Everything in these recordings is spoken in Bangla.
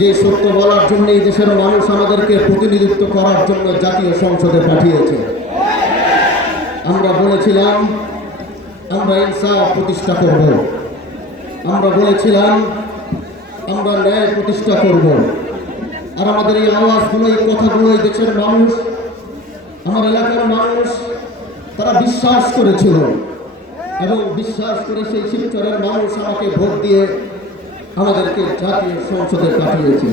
যে সত্য বলার জন্য এই দেশের মানুষ আমাদেরকে প্রতিনিধিত্ব করার জন্য জাতীয় সংসদে পাঠিয়েছে। আমরা বলেছিলাম আমরা ইনসাফ প্রতিষ্ঠা করব, আমরা বলেছিলাম আমরা ন্যায় প্রতিষ্ঠা করব। আর আমাদের এই আওয়াজগুলো, এই কথাগুলো এই দেশের মানুষ, আমার এলাকার মানুষ তারা বিশ্বাস করেছিল এবং বিশ্বাস করে সেই শিবচরের মানুষ আমাকে ভোট দিয়ে আমাদেরকে জাতীয় সংসদে পাঠিয়েছে।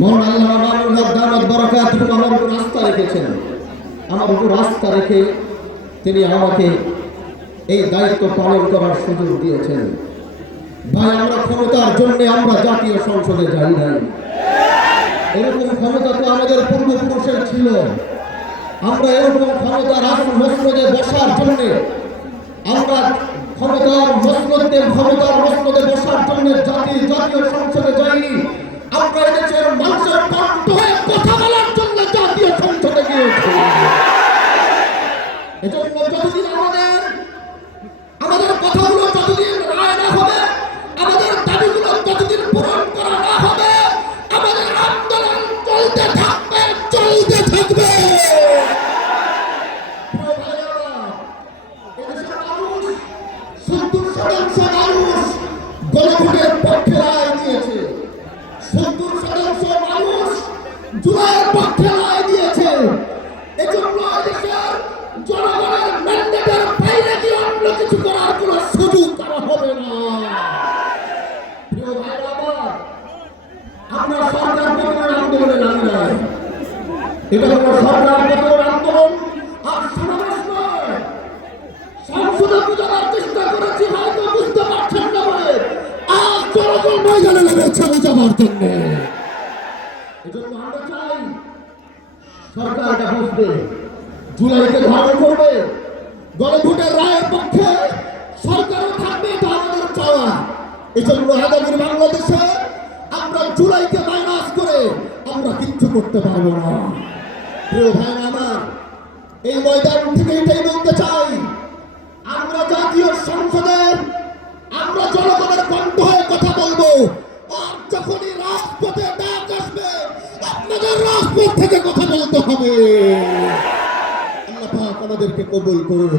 মহান আল্লাহ মামুনুল হক দামাত বারাকাতুহু আমার উপর আস্থা রেখেছেন। আমার উপর আস্থা রেখে তিনি আমাকে এই দায়িত্ব পালন করার সুযোগ দিয়েছেন। ভাই, আমরা ক্ষমতার জন্য আমরা জাতীয় সংসদে যাই নাই। এরকম ক্ষমতা তো আমাদের পূর্বপুরুষের ছিল। আমরা এরকম ক্ষমতার আসন মসনদে বসার জন্য, আমরা ক্ষমতার মসনদে বসার জন্য জাতীয় সংসদে যাইনি। আমরা এদেশের মানুষের কণ্ঠ হয়ে কথা বলার জন্য জাতীয় সংসদে গিয়েছি। এজন্য যতদিন আমাদের কথাগুলো যতদিন রায় না হবে, আমাদের দাবিগুলো যতদিন পূরণ করা না হবে, আমাদের আন্দোলন চলতে থাকবে। 70% মানুষ গণভোটের পক্ষে রায় দিয়েছে। 70% মানুষ জুলাইয়ের পক্ষে রায় দিয়েছে। এজন্য এদেশের জনগণের ম্যান্ডেটের বাইরে কি অন্য কিছু করার কোন সুযোগ করা হবে না। প্রিয় ভাইরা আমার, আমরা সরকার পতনের আন্দোলনে নামি নাই। এটা হলো সরকার পতনের আন্দোলন আর সমাবেশ নয়। সংসদে বোঝানোর চেষ্টা করেছি, হয়তো বুঝতে পারছেন না বলে আজ জনগণ ময়দানে নেমেছে বোঝাবার জন্য। এজন্য আমরা চাই সরকারটা বুঝবে, জুলাইকে ধারণ করবে, গণভোটের রায়ের পক্ষে সরকারও থাকবে, এটা আমাদের চাওয়া। এজন্য আগামী বাংলাদেশে আমরা জুলাইকে মাইনাস করে আমরা কিচ্ছু করতে পারবো না। প্রিয় ভাইরা আমার, এই ময়দান থেকে এটাই বলতে চাই, আমরা জাতীয় সংসদে আমরা জনগণের কণ্ঠ হয়ে কথা বলবো। আর যখনই রাজপথে ডাক আসবে, আপনাদের রাজপথ থেকে কথা বলতে হবে। আল্লাহ পাক আমাদেরকে কবুল করুন।